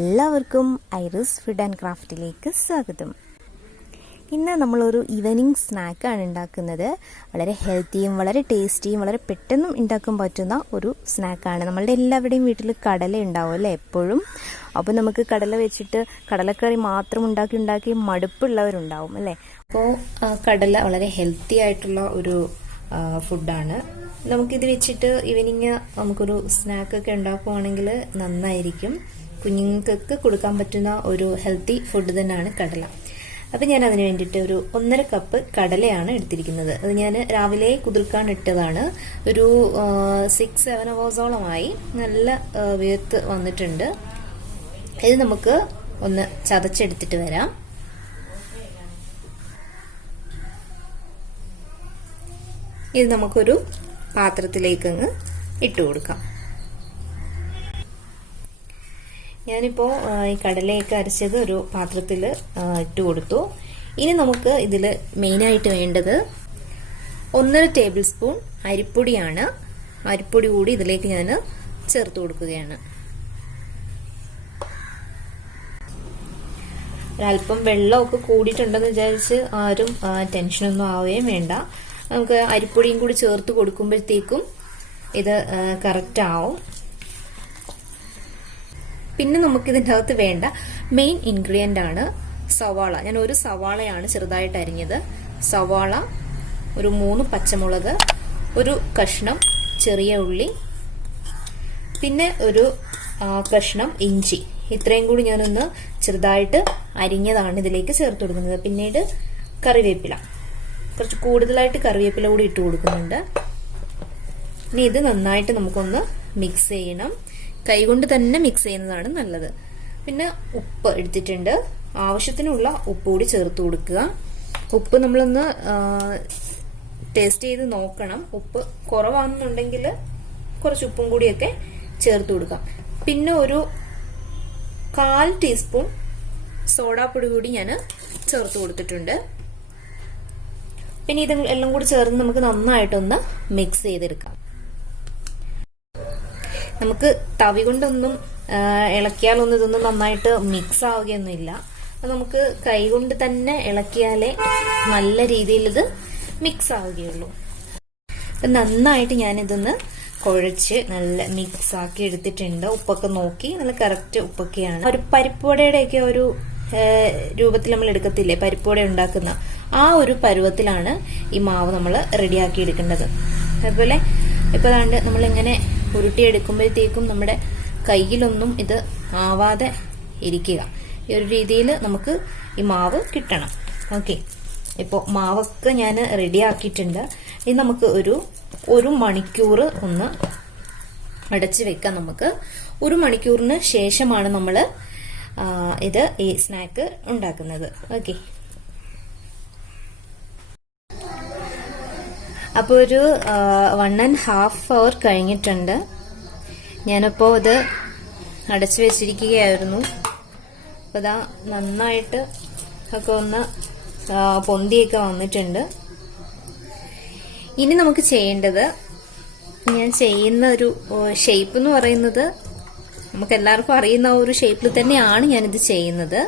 എല്ലാവർക്കും ഐറൂസ് food and ക്രാഫ്റ്റിലേക്ക് സ്വാഗതം. ഇന്ന് നമ്മളൊരു ഈവനിങ് സ്നാക്കാണ് ഉണ്ടാക്കുന്നത്. വളരെ ഹെൽത്തിയും വളരെ ടേസ്റ്റിയും വളരെ പെട്ടെന്നും ഉണ്ടാക്കാൻ പറ്റുന്ന ഒരു സ്നാക്കാണ്. നമ്മളുടെ എല്ലാവരുടെയും വീട്ടിൽ കടല ഉണ്ടാവും അല്ലേ എപ്പോഴും. അപ്പോൾ നമുക്ക് കടല വെച്ചിട്ട് കടലക്കറി മാത്രം ഉണ്ടാക്കി മടുപ്പുള്ളവരുണ്ടാവും അല്ലേ. അപ്പോൾ കടല വളരെ ഹെൽത്തി ആയിട്ടുള്ള ഒരു ഫുഡാണ്. നമുക്കിത് വെച്ചിട്ട് ഈവനിങ് നമുക്കൊരു സ്നാക്കൊക്കെ ഉണ്ടാക്കുവാണെങ്കിൽ നന്നായിരിക്കും. കുഞ്ഞുങ്ങൾക്ക് കൊടുക്കാൻ പറ്റുന്ന ഒരു ഹെൽത്തി ഫുഡ് തന്നെയാണ് കടല. അപ്പം ഞാൻ അതിന് വേണ്ടിയിട്ട് ഒരു 1.5 കപ്പ് കടലയാണ് എടുത്തിരിക്കുന്നത്. അത് ഞാൻ രാവിലെ കുതിർക്കാൻ ഇട്ടതാണ്. ഒരു 6-7 അവേഴ്സോളമായി നല്ല വീർത്ത് വന്നിട്ടുണ്ട്. ഇത് നമുക്ക് ഒന്ന് ചതച്ചെടുത്തിട്ട് വരാം. ഇത് നമുക്കൊരു പാത്രത്തിലേക്ക് അങ്ങ് ഇട്ട് കൊടുക്കാം. ഞാനിപ്പോൾ ഈ കടലയൊക്കെ അരച്ചത് ഒരു പാത്രത്തിൽ ഇട്ട് കൊടുത്തു. ഇനി നമുക്ക് ഇതിൽ മെയിനായിട്ട് വേണ്ടത് 1.5 ടേബിൾ സ്പൂൺ അരിപ്പൊടിയാണ്. അരിപ്പൊടി കൂടി ഇതിലേക്ക് ഞാൻ ചേർത്ത് കൊടുക്കുകയാണ്. ഒരല്പം വെള്ളമൊക്കെ കൂടിയിട്ടുണ്ടെന്ന് വിചാരിച്ച് ആരും ടെൻഷനൊന്നും ആവുകയും വേണ്ട. നമുക്ക് അരിപ്പൊടിയും കൂടി ചേർത്ത് കൊടുക്കുമ്പോഴത്തേക്കും ഇത് കറക്റ്റ് ആവും. പിന്നെ നമുക്ക് ഇതിൻ്റെ അകത്ത് വേണ്ട മെയിൻ ഇൻഗ്രീഡിയൻ്റ് ആണ് സവാള. ഞാൻ ഒരു സവാളയാണ് ചെറുതായിട്ട് അരിഞ്ഞത്. സവാള, ഒരു 3 പച്ചമുളക്, ഒരു കഷ്ണം ചെറിയ ഉള്ളി, പിന്നെ ഒരു കഷ്ണം ഇഞ്ചി. ഇത്രയും കൂടി ഞാനൊന്ന് ചെറുതായിട്ട് അരിഞ്ഞതാണ് ഇതിലേക്ക് ചേർത്ത് കൊടുക്കുന്നത്. പിന്നീട് കറിവേപ്പില, കുറച്ച് കൂടുതലായിട്ട് കറിവേപ്പില കൂടി ഇട്ട് കൊടുക്കുന്നുണ്ട്. ഇനി ഇത് നന്നായിട്ട് നമുക്കൊന്ന് മിക്സ് ചെയ്യണം. കൈകൊണ്ട് തന്നെ മിക്സ് ചെയ്യുന്നതാണ് നല്ലത്. പിന്നെ ഉപ്പ് എടുത്തിട്ടുണ്ട്. ആവശ്യത്തിനുള്ള ഉപ്പ് കൂടി ചേർത്ത് കൊടുക്കുക. ഉപ്പ് നമ്മളൊന്ന് ടേസ്റ്റ് ചെയ്ത് നോക്കണം. ഉപ്പ് കുറവാണെന്നുണ്ടെങ്കിൽ കുറച്ച് ഉപ്പും കൂടിയൊക്കെ ചേർത്ത് കൊടുക്കാം. പിന്നെ ഒരു 1/4 ടീസ്പൂൺ സോഡാപ്പൊടി കൂടി ഞാൻ ചേർത്ത് കൊടുത്തിട്ടുണ്ട്. പിന്നെ ഇത് എല്ലാം കൂടി ചേർന്ന് നമുക്ക് നന്നായിട്ടൊന്ന് മിക്സ് ചെയ്തെടുക്കാം. നമുക്ക് തവി കൊണ്ടൊന്നും ഇളക്കിയാലൊന്നും ഇതൊന്നും നന്നായിട്ട് മിക്സ് ആവുകയൊന്നുമില്ല. നമുക്ക് കൈ കൊണ്ട് തന്നെ ഇളക്കിയാലേ നല്ല രീതിയിൽ ഇത് മിക്സ് ആവുകയുള്ളൂ. അപ്പം നന്നായിട്ട് ഞാനിതൊന്ന് കുഴച്ച് നല്ല മിക്സ് ആക്കി എടുത്തിട്ടുണ്ട്. ഉപ്പൊക്കെ നോക്കി നല്ല കറക്റ്റ് ഉപ്പൊക്കെയാണ്. ഒരു പരിപ്പുവടയുടെയൊക്കെ ഒരു രൂപത്തിൽ നമ്മൾ എടുക്കത്തില്ലേ, പരിപ്പുവട ഉണ്ടാക്കുന്ന ആ ഒരു പരുവത്തിലാണ് ഈ മാവ് നമ്മൾ റെഡിയാക്കി എടുക്കേണ്ടത്. അതുപോലെ ഇപ്പൊ ദാണ്ട് നമ്മളിങ്ങനെ ഉരുട്ടിയെടുക്കുമ്പോഴത്തേക്കും നമ്മുടെ കയ്യിലൊന്നും ഇത് ആവാതെ ഇരിക്കുക. ഈ ഒരു രീതിയിൽ നമുക്ക് ഈ മാവ് കിട്ടണം. ഓക്കെ, ഇപ്പോൾ മാവൊക്കെ ഞാൻ റെഡിയാക്കിയിട്ടുണ്ട്. ഇനി നമുക്ക് ഒരു മണിക്കൂർ ഒന്ന് അടച്ചു വെക്കാം. നമുക്ക് 1 മണിക്കൂറിന് ശേഷമാണ് നമ്മൾ ഈ സ്നാക്ക് ഉണ്ടാക്കുന്നത്. ഓക്കെ, അപ്പോൾ ഒരു 1.5 അവർ കഴിഞ്ഞിട്ടുണ്ട്. ഞാനിപ്പോൾ ഇത് അടച്ചു വെച്ചിരിക്കുകയായിരുന്നു. അപ്പോൾ ഇതാ നന്നായിട്ട് ഒക്കെ ഒന്ന് പൊന്തിയൊക്കെ വന്നിട്ടുണ്ട്. ഇനി നമുക്ക് ചെയ്യേണ്ടത്, ഞാൻ ചെയ്യുന്ന ഒരു ഷേപ്പ് എന്ന് പറയുന്നത് നമുക്ക് എല്ലാവർക്കും അറിയുന്ന ഒരു ഷേപ്പിൽ തന്നെയാണ് ഞാനിത് ചെയ്യുന്നത്.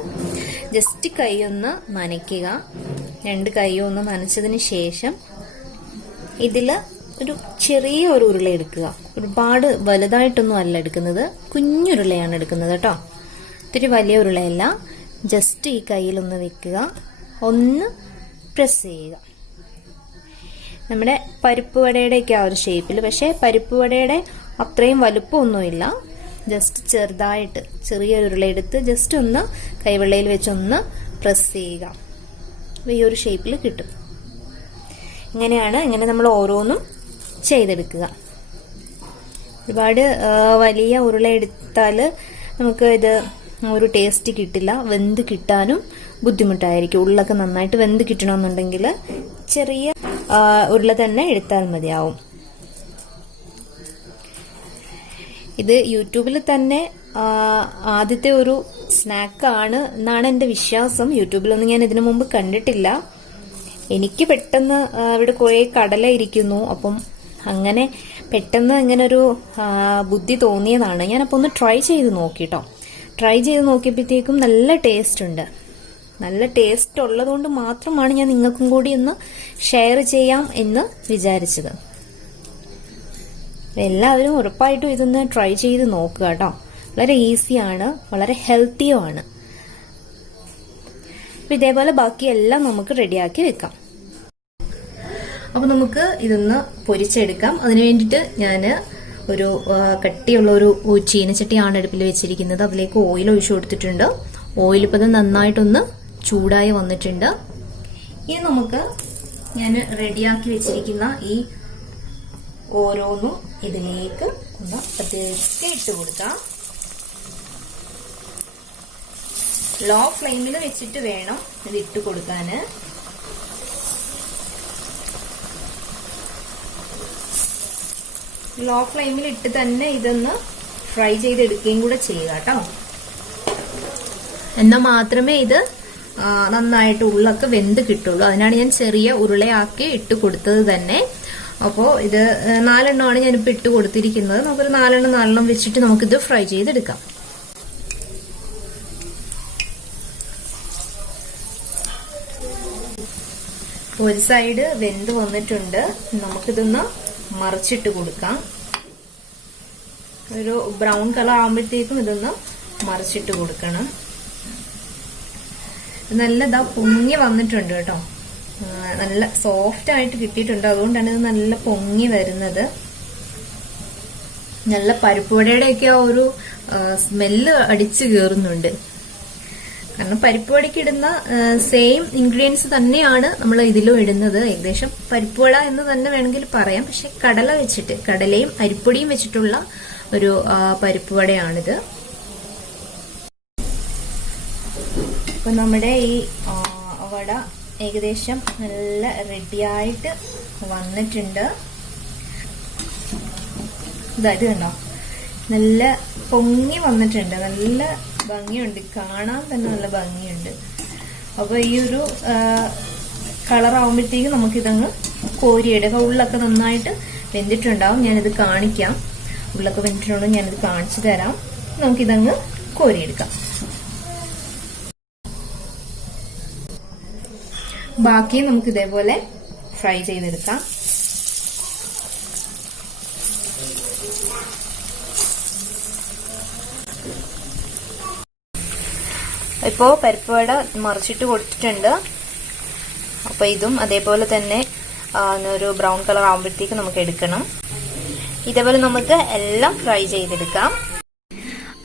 ജസ്റ്റ് കൈ ഒന്ന് നനയ്ക്കുക. 2 കൈയും ഒന്ന് നനച്ചതിന് ശേഷം ഇതില് ഒരു ചെറിയ ഒരു ഉരുള എടുക്കുക. ഒരുപാട് വലുതായിട്ടൊന്നും അല്ല എടുക്കുന്നത്, കുഞ്ഞുരുളയാണ് എടുക്കുന്നത് കേട്ടോ. ഇത്തിരി വലിയ ഉരുളയല്ല. ജസ്റ്റ് ഈ കയ്യിലൊന്ന് വെക്കുക, ഒന്ന് പ്രസ് ചെയ്യുക. നമ്മുടെ പരിപ്പ് വടയുടെയൊക്കെ ആ ഒരു ഷേപ്പിൽ, പക്ഷേ പരിപ്പ് വടയുടെ അത്രയും വലുപ്പമൊന്നുമില്ല. ജസ്റ്റ് ചെറുതായിട്ട് ചെറിയൊരു ഉരുള എടുത്ത് ജസ്റ്റ് ഒന്ന് കൈവെള്ളയിൽ വെച്ചൊന്ന് പ്രസ് ചെയ്യുക. ഈ ഒരു ഷേപ്പിൽ കിട്ടും. ഇങ്ങനെ നമ്മൾ ഓരോന്നും ചെയ്തെടുക്കുക. ഒരുപാട് വലിയ ഉരുള എടുത്താൽ നമുക്ക് ഇത് ഒരു ടേസ്റ്റ് കിട്ടില്ല, വെന്ത് കിട്ടാനും ബുദ്ധിമുട്ടായിരിക്കും. ഉള്ളൊക്കെ നന്നായിട്ട് വെന്ത് കിട്ടണമെന്നുണ്ടെങ്കിൽ ചെറിയ ഉരുള തന്നെ എടുത്താൽ മതിയാവും. ഇത് യൂട്യൂബിൽ തന്നെ ആദ്യത്തെ ഒരു സ്നാക്കാണ് എന്നാണ് എൻ്റെ വിശ്വാസം. യൂട്യൂബിലൊന്നും ഞാൻ ഇതിനു മുമ്പ് കണ്ടിട്ടില്ല. എനിക്ക് പെട്ടെന്ന് ഇവിടെ കുറേ കടല ഇരിക്കുന്നു. അപ്പം അങ്ങനെ പെട്ടെന്ന് ഇങ്ങനൊരു ബുദ്ധി തോന്നിയതാണ്. ഞാനപ്പോൾ ഒന്ന് ട്രൈ ചെയ്ത് നോക്കിട്ടോ. ട്രൈ ചെയ്ത് നോക്കിയപ്പോഴത്തേക്കും നല്ല ടേസ്റ്റ് ഉണ്ട്. നല്ല ടേസ്റ്റ് ഉള്ളതുകൊണ്ട് മാത്രമാണ് ഞാൻ നിങ്ങൾക്കും കൂടി ഒന്ന് ഷെയർ ചെയ്യാം എന്ന് വിചാരിച്ചത്. എല്ലാവരും ഉറപ്പായിട്ടും ഇതൊന്ന് ട്രൈ ചെയ്ത് നോക്കുക കേട്ടോ. വളരെ ഈസിയാണ്, വളരെ ഹെൽത്തിയുമാണ്. അപ്പൊ ഇതേപോലെ ബാക്കിയെല്ലാം നമുക്ക് റെഡിയാക്കി വെക്കാം. അപ്പൊ നമുക്ക് ഇതൊന്ന് പൊരിച്ചെടുക്കാം. അതിനു വേണ്ടിയിട്ട് ഞാൻ ഒരു കട്ടിയുള്ള ഒരു ചീനച്ചട്ടിയാണ് അടുപ്പിൽ വെച്ചിരിക്കുന്നത്. അതിലേക്ക് ഓയിൽ ഒഴിച്ചു കൊടുത്തിട്ടുണ്ട്. ഓയിൽ ഇപ്പൊ ഇത് നന്നായിട്ടൊന്ന് ചൂടായി വന്നിട്ടുണ്ട്. ഇനി നമുക്ക് ഞാൻ റെഡിയാക്കി വെച്ചിരിക്കുന്ന ഈ ഓരോന്നും ഇതിലേക്ക് ഒന്ന് പതുക്കെ ഇട്ട് കൊടുക്കാം. ലോ ഫ്ലെയിമിൽ വെച്ചിട്ട് വേണം ഇത് ഇട്ട് കൊടുക്കാന്. ലോ ഫ്ലെയിമിൽ ഇട്ട് തന്നെ ഇതൊന്ന് ഫ്രൈ ചെയ്തെടുക്കുകയും കൂടെ ചെയ്യുക കേട്ടോ. എന്നാൽ മാത്രമേ ഇത് നന്നായിട്ട് ഉള്ളൊക്കെ വെന്ത് കിട്ടുള്ളൂ. അതിനാണ് ഞാൻ ചെറിയ ഉരുളയാക്കി ഇട്ട് കൊടുത്തത് തന്നെ. അപ്പോൾ ഇത് 4 എണ്ണമാണ് ഞാനിപ്പോൾ ഇട്ട് കൊടുത്തിരിക്കുന്നത്. നമുക്കൊരു 4 എണ്ണം വെച്ചിട്ട് നമുക്കിത് ഫ്രൈ ചെയ്തെടുക്കാം. ഒരു സൈഡ് വെന്ത് വന്നിട്ടുണ്ട്. നമുക്കിതൊന്ന് മറിച്ചിട്ട് കൊടുക്കാം. ഒരു ബ്രൗൺ കളർ ആകുമ്പോഴത്തേക്കും ഇതൊന്ന് മറിച്ചിട്ട് കൊടുക്കണം. നല്ലതാ പൊങ്ങി വന്നിട്ടുണ്ട് കേട്ടോ. നല്ല സോഫ്റ്റ് ആയിട്ട് കിട്ടിയിട്ടുണ്ട്. അതുകൊണ്ടാണ് ഇത് നല്ല പൊങ്ങി വരുന്നത്. നല്ല പരിപ്പുവടയുടെയൊക്കെ ആ ഒരു സ്മെല്ല് അടിച്ചു കയറുന്നുണ്ട്. കാരണം പരിപ്പുവടയ്ക്ക് ഇടുന്ന സെയിം ഇൻഗ്രീഡിയൻസ് തന്നെയാണ് നമ്മൾ ഇതിലും ഇടുന്നത്. ഏകദേശം പരിപ്പുവട എന്ന് തന്നെ വേണമെങ്കിൽ പറയാം. പക്ഷെ കടല വെച്ചിട്ട്, കടലയും അരിപ്പൊടിയും വെച്ചിട്ടുള്ള ഒരു പരിപ്പുവടയാണിത്. അപ്പൊ നമ്മുടെ ഈ വട ഏകദേശം നല്ല റെഡിയായിട്ട് വന്നിട്ടുണ്ട്. ഇതായിട്ട് കണ്ടോ, നല്ല പൊങ്ങി വന്നിട്ടുണ്ട്. നല്ല ഭംഗിയുണ്ട്, കാണാൻ തന്നെ നല്ല ഭംഗിയുണ്ട്. അപ്പൊ ഈ ഒരു കളർ ആവുമ്പോഴത്തേക്കും നമുക്കിതങ്ങ് കോരിയെടുക്കാം. ഉള്ളൊക്കെ നന്നായിട്ട് വെന്തിട്ടുണ്ടാവും. ഞാനിത് കാണിക്കാം. ഉള്ളൊക്കെ വെന്തിട്ടുണ്ടോ ഞാനിത് കാണിച്ചു തരാം. നമുക്കിതങ്ങ് കോരിയെടുക്കാം. ബാക്കി നമുക്ക് ഇതേപോലെ ഫ്രൈ ചെയ്തെടുക്കാം. ഇപ്പോ പരിപ്പുവട മറിച്ചിട്ട് കൊടുത്തിട്ടുണ്ട്. അപ്പൊ ഇതും അതേപോലെ തന്നെ ഒരു ബ്രൗൺ കളർ ആകുമ്പോഴത്തേക്ക് നമുക്ക് എടുക്കണം. ഇതേപോലെ നമുക്ക് എല്ലാം ഫ്രൈ ചെയ്തെടുക്കാം.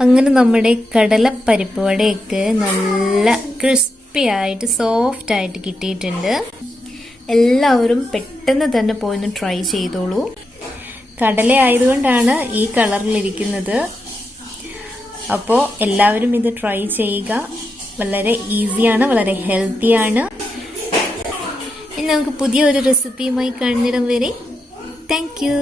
അങ്ങനെ നമ്മുടെ കടല പരിപ്പുവടയൊക്കെ നല്ല ക്രിസ്പി ആയിട്ട് സോഫ്റ്റ് ആയിട്ട് കിട്ടിയിട്ടുണ്ട്. എല്ലാവരും പെട്ടെന്ന് തന്നെ പോയിന്ന് ട്രൈ ചെയ്തോളൂ. കടല ആയതുകൊണ്ടാണ് ഈ കളറിലിരിക്കുന്നത്. അപ്പോൾ എല്ലാവരും ഇത് ട്രൈ ചെയ്യുക. വളരെ ഈസിയാണ്, വളരെ ഹെൽത്തിയാണ്. ഇനി നമുക്ക് പുതിയൊരു റെസിപ്പിയുമായി കാണുന്നിടം വരെ താങ്ക് യു.